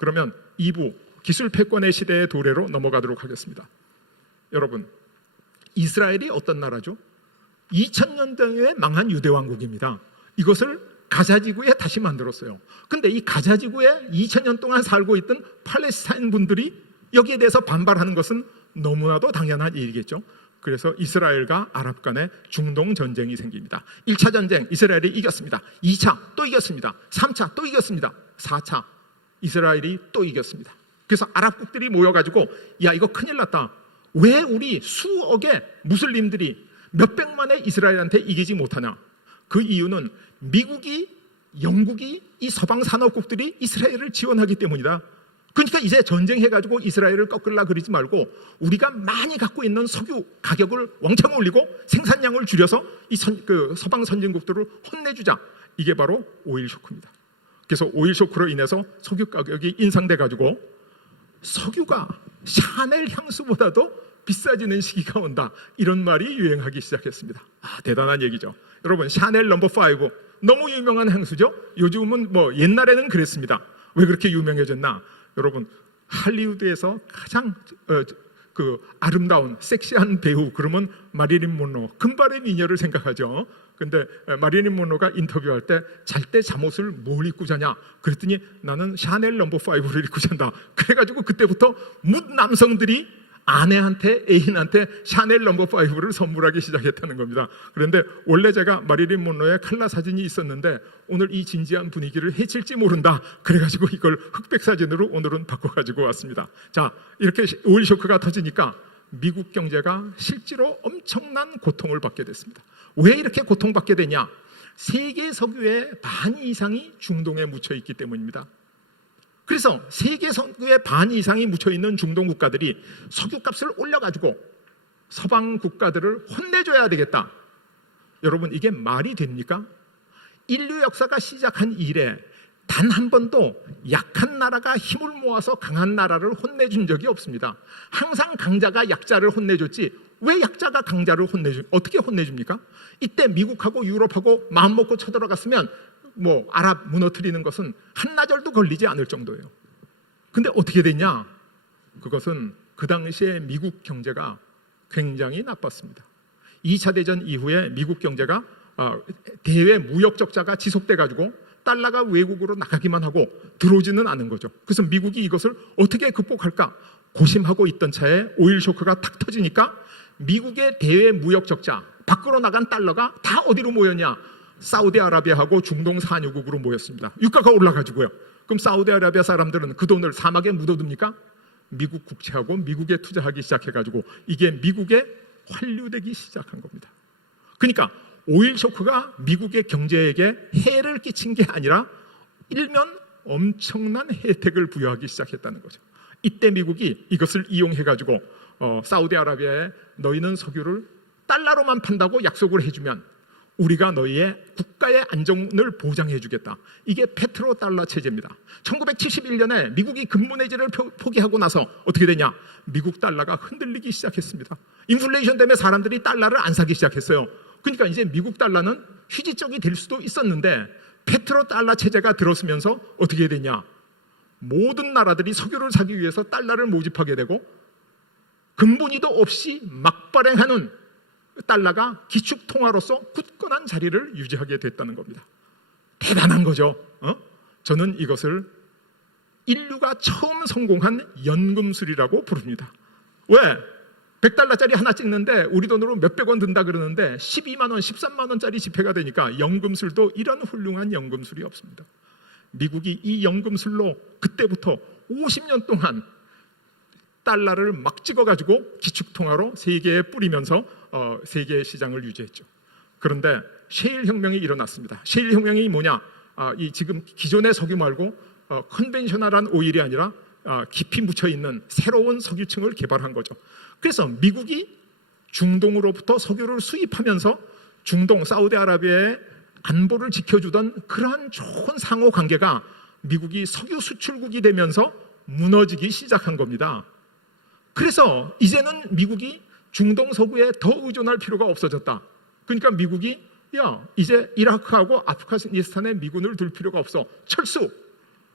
그러면 2부 기술 패권의 시대의 도래로 넘어가도록 하겠습니다. 여러분, 이스라엘이 어떤 나라죠? 2000년대에 망한 유대왕국입니다. 이것을 가자지구에 다시 만들었어요. 근데 이 가자지구에 2000년 동안 살고 있던 팔레스타인 분들이 여기에 대해서 반발하는 것은 너무나도 당연한 일이겠죠. 그래서 이스라엘과 아랍 간의 중동 전쟁이 생깁니다. 1차 전쟁 이스라엘이 이겼습니다. 2차 또 이겼습니다. 3차 또 이겼습니다. 4차 이스라엘이 또 이겼습니다. 그래서 아랍국들이 모여가지고 야, 이거 큰일 났다. 왜 우리 수억의 무슬림들이 몇백만의 이스라엘한테 이기지 못하냐? 그 이유는 미국이, 영국이, 이 서방 산업국들이 이스라엘을 지원하기 때문이다. 그러니까 이제 전쟁해가지고 이스라엘을 꺾으려 그러지 말고 우리가 많이 갖고 있는 석유 가격을 왕창 올리고 생산량을 줄여서 이 서방 선진국들을 혼내주자. 이게 바로 오일 쇼크입니다. 그래서 오일 쇼크로 인해서 석유 가격이 인상돼가지고 석유가 샤넬 향수보다도 비싸지는 시기가 온다. 이런 말이 유행하기 시작했습니다. 대단한 얘기죠. 여러분, 샤넬 넘버 5 너무 유명한 향수죠. 요즘은 옛날에는 그랬습니다. 왜 그렇게 유명해졌나? 여러분, 할리우드에서 가장 아름다운 섹시한 배우 그러면 마릴린 monroe, 금발의 미녀를 생각하죠. 근데 마릴린 monroe가 인터뷰할 때 잘 때 잠옷을 뭘 입고 자냐? 그랬더니 나는 샤넬 넘버 5를 입고 잔다. 그래가지고 그때부터 묻 남성들이 아내한테, 애인한테 샤넬 넘버 5를 선물하기 시작했다는 겁니다. 그런데 원래 제가 마릴린 monroe의 칼라 사진이 있었는데 오늘 이 진지한 분위기를 해칠지 모른다. 그래가지고 이걸 흑백 사진으로 오늘은 바꿔가지고 왔습니다. 자, 이렇게 오일 쇼크가 터지니까 미국 경제가 실제로 엄청난 고통을 받게 됐습니다. 왜 이렇게 고통받게 되냐? 세계 석유의 반 이상이 중동에 묻혀 있기 때문입니다. 그래서 세계 석유의 반 이상이 묻혀있는 중동 국가들이 석유값을 올려가지고 서방 국가들을 혼내줘야 되겠다. 여러분, 이게 말이 됩니까? 인류 역사가 시작한 이래 단 한 번도 약한 나라가 힘을 모아서 강한 나라를 혼내준 적이 없습니다. 항상 강자가 약자를 혼내줬지 왜 약자가 강자를 어떻게 혼내줍니까? 이때 미국하고 유럽하고 마음먹고 쳐들어갔으면 아랍 무너뜨리는 것은 한나절도 걸리지 않을 정도예요. 근데 어떻게 됐냐? 그것은 그 당시에 미국 경제가 굉장히 나빴습니다. 2차 대전 이후에 미국 경제가 대외 무역 적자가 지속돼가지고 달러가 외국으로 나가기만 하고 들어오지는 않은 거죠. 그래서 미국이 이것을 어떻게 극복할까 고심하고 있던 차에 오일 쇼크가 탁 터지니까 미국의 대외 무역 적자, 밖으로 나간 달러가 다 어디로 모였냐? 사우디아라비아하고 중동 산유국으로 모였습니다. 유가가 올라가지고요. 그럼 사우디아라비아 사람들은 그 돈을 사막에 묻어둡니까? 미국 국채하고 미국에 투자하기 시작해가지고 이게 미국에 환류되기 시작한 겁니다. 그러니까 오일 쇼크가 미국의 경제에게 해를 끼친 게 아니라 일면 엄청난 혜택을 부여하기 시작했다는 거죠. 이때 미국이 이것을 이용해가지고 사우디아라비아에 너희는 석유를 달러로만 판다고 약속을 해주면 우리가 너희의 국가의 안정을 보장해주겠다. 이게 페트로달러 체제입니다. 1971년에 미국이 근무내지를 포기하고 나서 어떻게 되냐? 미국 달러가 흔들리기 시작했습니다. 인플레이션 때문에 사람들이 달러를 안 사기 시작했어요. 그러니까 이제 미국 달러는 휴지적이 될 수도 있었는데 페트로달러 체제가 들어서면서 어떻게 되냐? 모든 나라들이 석유를 사기 위해서 달러를 모집하게 되고 근본이도 없이 막 발행하는 달러가 기축통화로서 굳건한 자리를 유지하게 됐다는 겁니다. 대단한 거죠. 저는 이것을 인류가 처음 성공한 연금술이라고 부릅니다. 왜? 100달러짜리 하나 찍는데 우리 돈으로 몇백 원 든다 그러는데 12만 원, 13만 원짜리 지폐가 되니까 연금술도 이런 훌륭한 연금술이 없습니다. 미국이 이 연금술로 그때부터 50년 동안 달러를 막 찍어가지고 기축통화로 세계에 뿌리면서 세계 시장을 유지했죠. 그런데 셰일 혁명이 일어났습니다. 셰일 혁명이 뭐냐? 이 지금 기존의 석유 말고 컨벤셔널한 오일이 아니라 깊이 묻혀있는 새로운 석유층을 개발한 거죠. 그래서 미국이 중동으로부터 석유를 수입하면서 중동 사우디아라비아의 안보를 지켜주던 그러한 좋은 상호 관계가 미국이 석유 수출국이 되면서 무너지기 시작한 겁니다. 그래서 이제는 미국이 중동 석유에 더 의존할 필요가 없어졌다. 그러니까 미국이 이제 이라크하고 아프가니스탄에 미군을 둘 필요가 없어. 철수.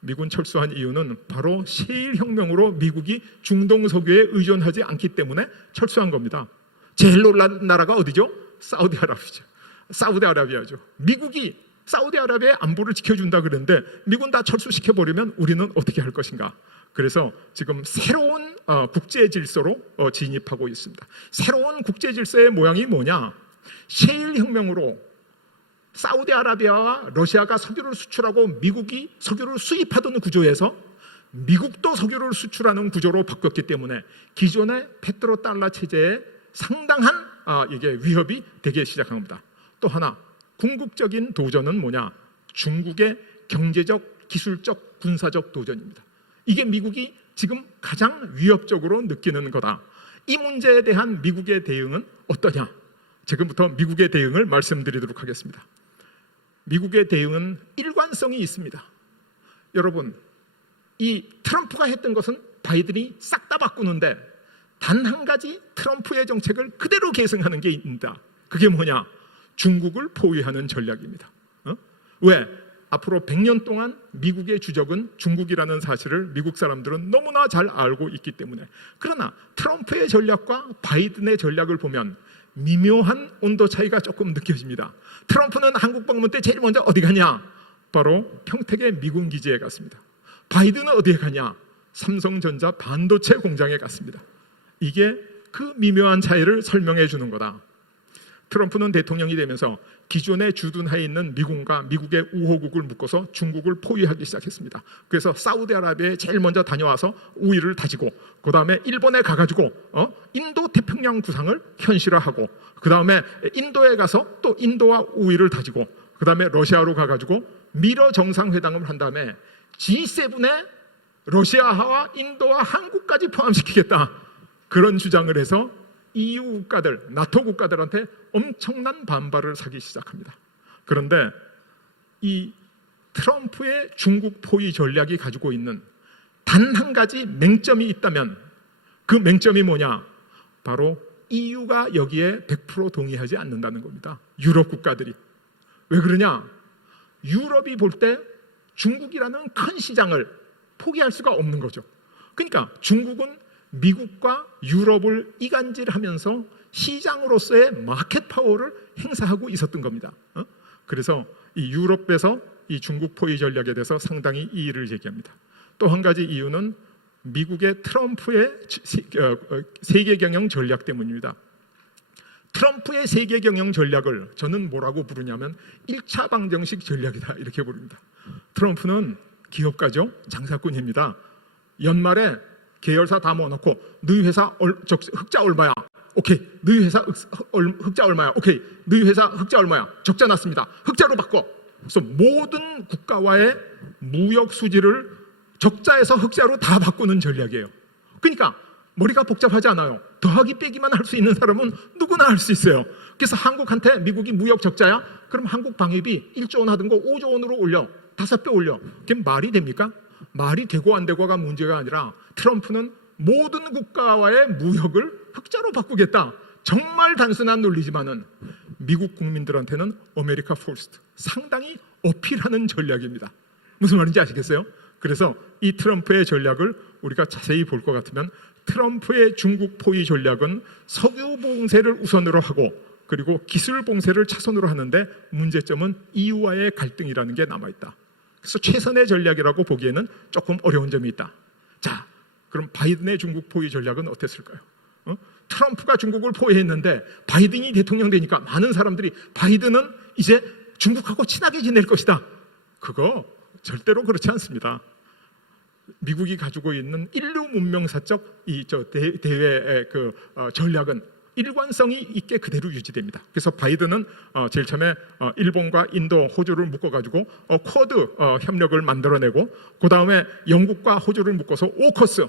미군 철수한 이유는 바로 세일 혁명으로 미국이 중동 석유에 의존하지 않기 때문에 철수한 겁니다. 제일 놀란 나라가 어디죠? 사우디아라비아죠. 사우디아라비아죠. 미국이 사우디아라비아의 안보를 지켜준다 그랬는데 미군 다 철수시켜버리면 우리는 어떻게 할 것인가? 그래서 지금 새로운 국제 질서로 진입하고 있습니다. 새로운 국제 질서의 모양이 뭐냐? 셰일 혁명으로 사우디아라비아와 러시아가 석유를 수출하고 미국이 석유를 수입하던 구조에서 미국도 석유를 수출하는 구조로 바뀌었기 때문에 기존의 페트로달러 체제에 상당한 이게 위협이 되기 시작한 겁니다. 또 하나 궁극적인 도전은 뭐냐? 중국의 경제적, 기술적, 군사적 도전입니다. 이게 미국이 지금 가장 위협적으로 느끼는 거다. 이 문제에 대한 미국의 대응은 어떠냐? 지금부터 미국의 대응을 말씀드리도록 하겠습니다. 미국의 대응은 일관성이 있습니다. 여러분, 이 트럼프가 했던 것은 바이든이 싹 다 바꾸는데 단 한 가지 트럼프의 정책을 그대로 계승하는 게 있습니다. 그게 뭐냐? 중국을 포위하는 전략입니다. 왜? 앞으로 100년 동안 미국의 주적은 중국이라는 사실을 미국 사람들은 너무나 잘 알고 있기 때문에. 그러나 트럼프의 전략과 바이든의 전략을 보면 미묘한 온도 차이가 조금 느껴집니다. 트럼프는 한국 방문 때 제일 먼저 어디 가냐? 바로 평택의 미군 기지에 갔습니다. 바이든은 어디에 가냐? 삼성전자 반도체 공장에 갔습니다. 이게 그 미묘한 차이를 설명해 주는 거다. 트럼프는 대통령이 되면서 기존에 주둔하에 있는 미군과 미국의 우호국을 묶어서 중국을 포위하기 시작했습니다. 그래서 사우디아라비아에 제일 먼저 다녀와서 우위를 다지고 그 다음에 일본에 가가지고 인도 태평양 구상을 현실화하고 그 다음에 인도에 가서 또 인도와 우위를 다지고 그 다음에 러시아로 가가지고 미러 정상회담을 한 다음에 G7에 러시아와 인도와 한국까지 포함시키겠다. 그런 주장을 해서 EU 국가들, 나토 국가들한테 엄청난 반발을 사기 시작합니다. 그런데 이 트럼프의 중국 포위 전략이 가지고 있는 단 한 가지 맹점이 있다면 그 맹점이 뭐냐? 바로 EU가 여기에 100% 동의하지 않는다는 겁니다. 유럽 국가들이. 왜 그러냐? 유럽이 볼 때 중국이라는 큰 시장을 포기할 수가 없는 거죠. 그러니까 중국은 미국과 유럽을 이간질하면서 시장으로서의 마켓 파워를 행사하고 있었던 겁니다. 그래서 이 유럽에서 이 중국 포위 전략에 대해서 상당히 이의를 제기합니다. 또 한 가지 이유는 미국의 트럼프의 세계 경영 전략 때문입니다. 트럼프의 세계 경영 전략을 저는 뭐라고 부르냐면 1차 방정식 전략이다 이렇게 부릅니다. 트럼프는 기업가죠. 장사꾼입니다. 연말에 계열사 다 모아놓고 너희 회사 흑자 얼마야? 오케이. 너희 회사 흑자 얼마야? 오케이. 너희 회사 흑자 얼마야? 적자 났습니다. 흑자로 바꿔. 그래서 모든 국가와의 무역 수지를 적자에서 흑자로 다 바꾸는 전략이에요. 그러니까 머리가 복잡하지 않아요. 더하기 빼기만 할 수 있는 사람은 누구나 할 수 있어요. 그래서 한국한테 미국이 무역 적자야? 그럼 한국 방위비 1조 원 하던 거 5조 원으로 올려. 5배 올려. 그게 말이 됩니까? 말이 되고 안 되고가 문제가 아니라 트럼프는 모든 국가와의 무역을 흑자로 바꾸겠다. 정말 단순한 논리지만은 미국 국민들한테는 아메리카 퍼스트 상당히 어필하는 전략입니다. 무슨 말인지 아시겠어요? 그래서 이 트럼프의 전략을 우리가 자세히 볼 것 같으면 트럼프의 중국 포위 전략은 석유 봉쇄를 우선으로 하고 그리고 기술 봉쇄를 차선으로 하는데 문제점은 EU와의 갈등이라는 게 남아있다. 그래서 최선의 전략이라고 보기에는 조금 어려운 점이 있다. 자, 그럼 바이든의 중국 포위 전략은 어땠을까요? 트럼프가 중국을 포위했는데 바이든이 대통령 되니까 많은 사람들이 바이든은 이제 중국하고 친하게 지낼 것이다. 그거 절대로 그렇지 않습니다. 미국이 가지고 있는 인류 문명사적 대외의 전략은 일관성이 있게 그대로 유지됩니다. 그래서 바이든은 제일 처음에 일본과 인도, 호주를 묶어가지고 쿼드 협력을 만들어내고 그 다음에 영국과 호주를 묶어서 오커스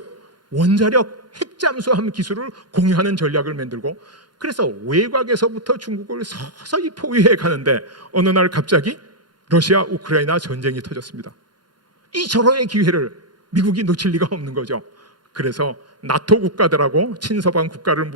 원자력 핵잠수함 기술을 공유하는 전략을 만들고 그래서 외곽에서부터 중국을 서서히 포위해 가는데 어느 날 갑자기 러시아 우크라이나 전쟁이 터졌습니다. 이 절호의 기회를 미국이 놓칠 리가 없는 거죠. 그래서 나토 국가들하고 친서방 국가를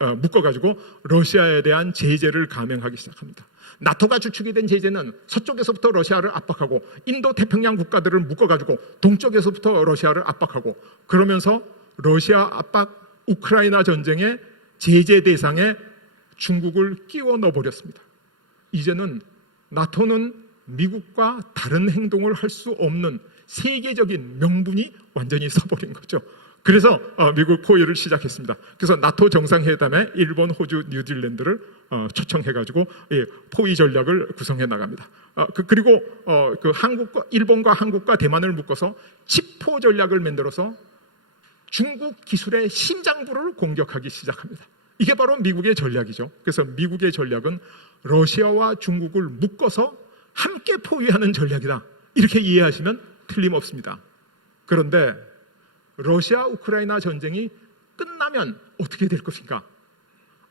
묶어가지고 러시아에 대한 제재를 감행하기 시작합니다. 나토가 주축이 된 제재는 서쪽에서부터 러시아를 압박하고 인도 태평양 국가들을 묶어가지고 동쪽에서부터 러시아를 압박하고, 그러면서 러시아 압박 우크라이나 전쟁의 제재 대상에 중국을 끼워 넣어버렸습니다. 이제는 나토는 미국과 다른 행동을 할 수 없는 세계적인 명분이 완전히 서버린 거죠. 그래서 미국 포위를 시작했습니다. 그래서 나토 정상회담에 일본, 호주, 뉴질랜드를 초청해가지고 포위 전략을 구성해 나갑니다. 그리고 일본과 한국과 대만을 묶어서 치포 전략을 만들어서 중국 기술의 심장부를 공격하기 시작합니다. 이게 바로 미국의 전략이죠. 그래서 미국의 전략은 러시아와 중국을 묶어서 함께 포위하는 전략이다, 이렇게 이해하시면 틀림없습니다. 그런데 러시아 우크라이나 전쟁이 끝나면 어떻게 될 것인가?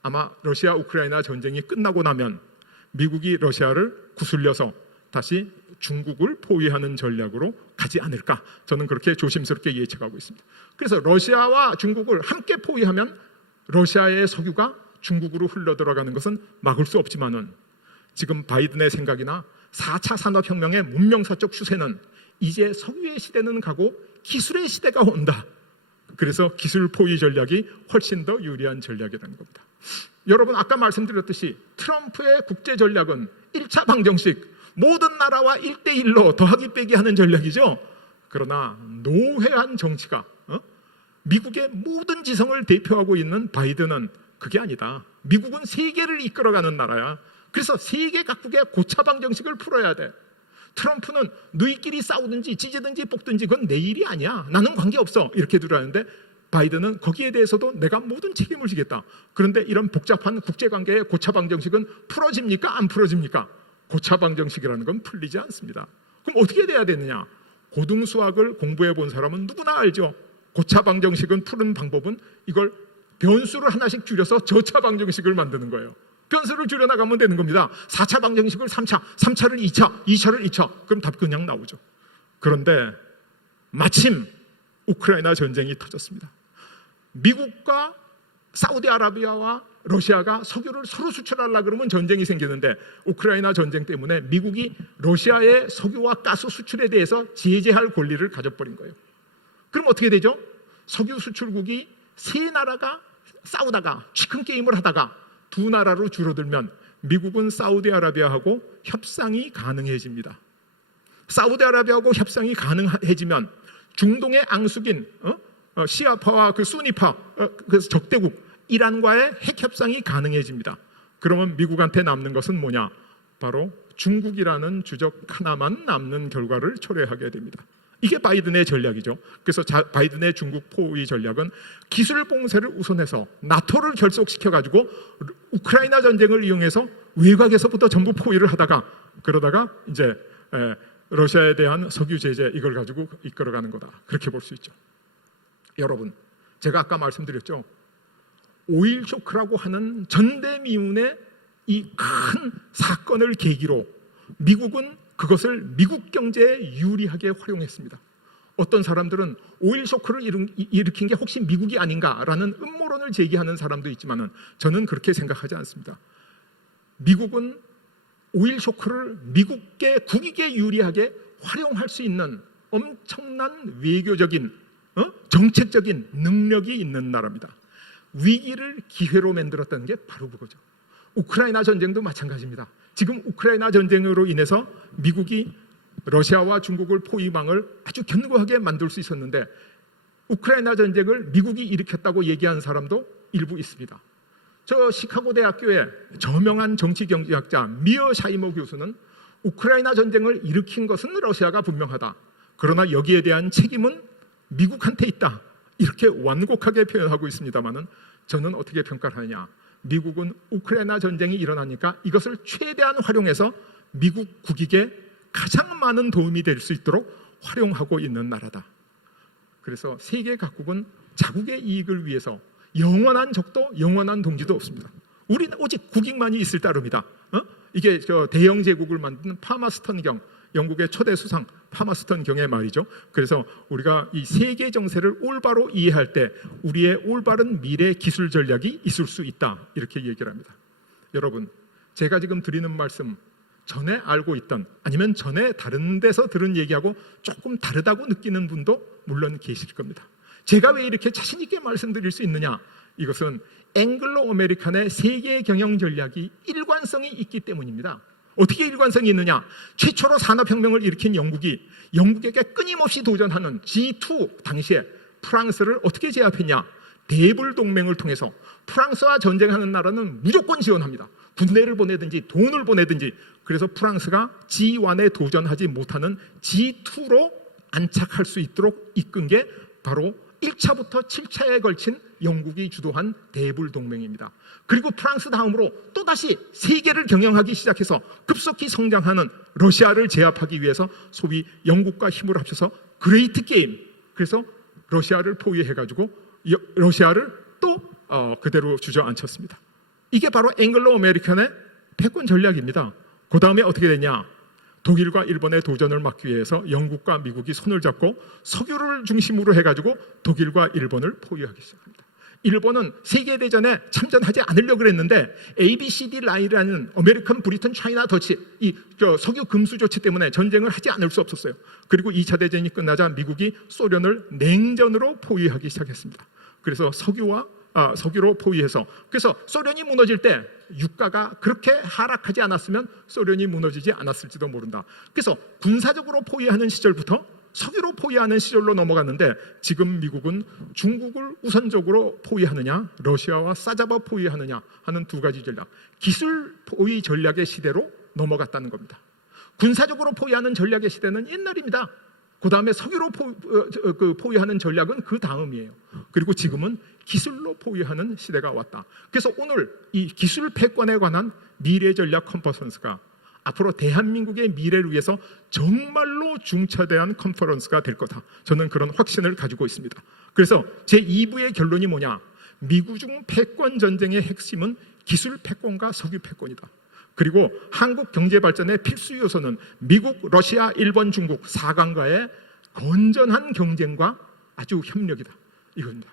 아마 러시아 우크라이나 전쟁이 끝나고 나면 미국이 러시아를 구슬려서 다시 중국을 포위하는 전략으로 가지 않을까, 저는 그렇게 조심스럽게 예측하고 있습니다. 그래서 러시아와 중국을 함께 포위하면 러시아의 석유가 중국으로 흘러들어가는 것은 막을 수 없지만은, 지금 바이든의 생각이나 4차 산업혁명의 문명사적 추세는 이제 석유의 시대는 가고 기술의 시대가 온다. 그래서 기술 포위 전략이 훨씬 더 유리한 전략이라는 겁니다. 여러분, 아까 말씀드렸듯이 트럼프의 국제 전략은 1차 방정식, 모든 나라와 1대1로 더하기 빼기 하는 전략이죠. 그러나 노회한 정치가 미국의 모든 지성을 대표하고 있는 바이든은 그게 아니다. 미국은 세계를 이끌어가는 나라야. 그래서 세계 각국의 고차 방정식을 풀어야 돼. 트럼프는 너희끼리 싸우든지 찢든지 뽑든지 그건 내 일이 아니야, 나는 관계없어, 이렇게 들어가는데 바이든은 거기에 대해서도 내가 모든 책임을 지겠다. 그런데 이런 복잡한 국제관계의 고차 방정식은 풀어집니까? 안 풀어집니까? 고차 방정식이라는 건 풀리지 않습니다. 그럼 어떻게 돼야 되느냐? 고등수학을 공부해 본 사람은 누구나 알죠. 고차 방정식은 푸는 방법은 이걸 변수를 하나씩 줄여서 저차 방정식을 만드는 거예요. 변수를 줄여나가면 되는 겁니다. 4차 방정식을 3차, 3차를 2차, 2차를 2차, 그럼 답 그냥 나오죠. 그런데 마침 우크라이나 전쟁이 터졌습니다. 미국과 사우디아라비아와 러시아가 석유를 서로 수출하려고 그러면 전쟁이 생기는데, 우크라이나 전쟁 때문에 미국이 러시아의 석유와 가스 수출에 대해서 제재할 권리를 가져버린 거예요. 그럼 어떻게 되죠? 석유 수출국이 세 나라가 싸우다가 치킨 게임을 하다가 두 나라로 줄어들면 미국은 사우디아라비아하고 협상이 가능해집니다. 사우디아라비아하고 협상이 가능해지면 중동의 앙숙인 시아파와 그 수니파, 그래서 적대국 이란과의 핵 협상이 가능해집니다. 그러면 미국한테 남는 것은 뭐냐? 바로 중국이라는 주적 하나만 남는 결과를 초래하게 됩니다. 이게 바이든의 전략이죠. 그래서 바이든의 중국 포위 전략은 기술 봉쇄를 우선해서 나토를 결속시켜가지고 우크라이나 전쟁을 이용해서 외곽에서부터 전부 포위를 하다가, 그러다가 이제 러시아에 대한 석유 제재 이걸 가지고 이끌어가는 거다, 그렇게 볼 수 있죠. 여러분, 제가 아까 말씀드렸죠. 오일 쇼크라고 하는 전대미문의 이 큰 사건을 계기로 미국은 그것을 미국 경제에 유리하게 활용했습니다. 어떤 사람들은 오일 쇼크를 일으킨 게 혹시 미국이 아닌가라는 음모론을 제기하는 사람도 있지만은 저는 그렇게 생각하지 않습니다. 미국은 오일 쇼크를 미국의 국익에 유리하게 활용할 수 있는 엄청난 외교적인 정책적인 능력이 있는 나라입니다. 위기를 기회로 만들었다는 게 바로 그거죠. 우크라이나 전쟁도 마찬가지입니다. 지금 우크라이나 전쟁으로 인해서 미국이 러시아와 중국을 포위망을 아주 견고하게 만들 수 있었는데, 우크라이나 전쟁을 미국이 일으켰다고 얘기하는 사람도 일부 있습니다. 저 시카고 대학교의 저명한 정치 경제학자 미어 샤이모 교수는 우크라이나 전쟁을 일으킨 것은 러시아가 분명하다. 그러나 여기에 대한 책임은 미국한테 있다, 이렇게 완곡하게 표현하고 있습니다만은 저는 어떻게 평가를 하느냐? 미국은 우크라이나 전쟁이 일어나니까 이것을 최대한 활용해서 미국 국익에 가장 많은 도움이 될 수 있도록 활용하고 있는 나라다. 그래서 세계 각국은 자국의 이익을 위해서 영원한 적도 영원한 동지도 없습니다. 우리는 오직 국익만이 있을 따름이다. 이게 저 대영 제국을 만든 파마스턴경, 영국의 초대 수상 파머스턴 경의 말이죠. 그래서 우리가 이 세계 정세를 올바로 이해할 때 우리의 올바른 미래 기술 전략이 있을 수 있다, 이렇게 얘기를 합니다. 여러분, 제가 지금 드리는 말씀 전에 알고 있던, 아니면 전에 다른 데서 들은 얘기하고 조금 다르다고 느끼는 분도 물론 계실 겁니다. 제가 왜 이렇게 자신 있게 말씀드릴 수 있느냐? 이것은 앵글로 아메리칸의 세계 경영 전략이 일관성이 있기 때문입니다. 어떻게 일관성이 있느냐? 최초로 산업혁명을 일으킨 영국에게 끊임없이 도전하는 G2 당시에 프랑스를 어떻게 제압했냐? 대불 동맹을 통해서. 프랑스와 전쟁하는 나라는 무조건 지원합니다. 군대를 보내든지 돈을 보내든지. 그래서 프랑스가 G1에 도전하지 못하는 G2로 안착할 수 있도록 이끈 게 바로 1차부터 7차에 걸친 영국이 주도한 대불 동맹입니다. 그리고 프랑스 다음으로 또다시 세계를 경영하기 시작해서 급속히 성장하는 러시아를 제압하기 위해서 소위 영국과 힘을 합쳐서 그레이트 게임, 그래서 러시아를 포위해가지고 러시아를 또 그대로 주저앉혔습니다. 이게 바로 앵글로 아메리칸의 패권 전략입니다. 그 다음에 어떻게 됐냐? 독일과 일본의 도전을 막기 위해서 영국과 미국이 손을 잡고 석유를 중심으로 해가지고 독일과 일본을 포위하기 시작합니다. 일본은 세계대전에 참전하지 않으려고 그랬는데 ABCD 라인이라는 아메리칸, 브리튼, 차이나, 더치 이 석유 금수 조치 때문에 전쟁을 하지 않을 수 없었어요. 그리고 2차 대전이 끝나자 미국이 소련을 냉전으로 포위하기 시작했습니다. 그래서 석유로 포위해서, 그래서 소련이 무너질 때 유가가 그렇게 하락하지 않았으면 소련이 무너지지 않았을지도 모른다. 그래서 군사적으로 포위하는 시절부터 석유로 포위하는 시절로 넘어갔는데 지금 미국은 중국을 우선적으로 포위하느냐, 러시아와 싸잡아 포위하느냐 하는 두 가지 전략, 기술 포위 전략의 시대로 넘어갔다는 겁니다. 군사적으로 포위하는 전략의 시대는 옛날입니다. 그 다음에 석유로 포위하는 전략은 그 다음이에요. 그리고 지금은 기술로 포위하는 시대가 왔다. 그래서 오늘 이 기술 패권에 관한 미래 전략 컨퍼런스가 앞으로 대한민국의 미래를 위해서 정말로 중차대한 컨퍼런스가 될 거다. 저는 그런 확신을 가지고 있습니다. 그래서 제 2부의 결론이 뭐냐? 미구중 패권 전쟁의 핵심은 기술 패권과 석유 패권이다. 그리고 한국 경제 발전의 필수 요소는 미국, 러시아, 일본, 중국 4강과의 건전한 경쟁과 아주 협력이다. 이겁니다.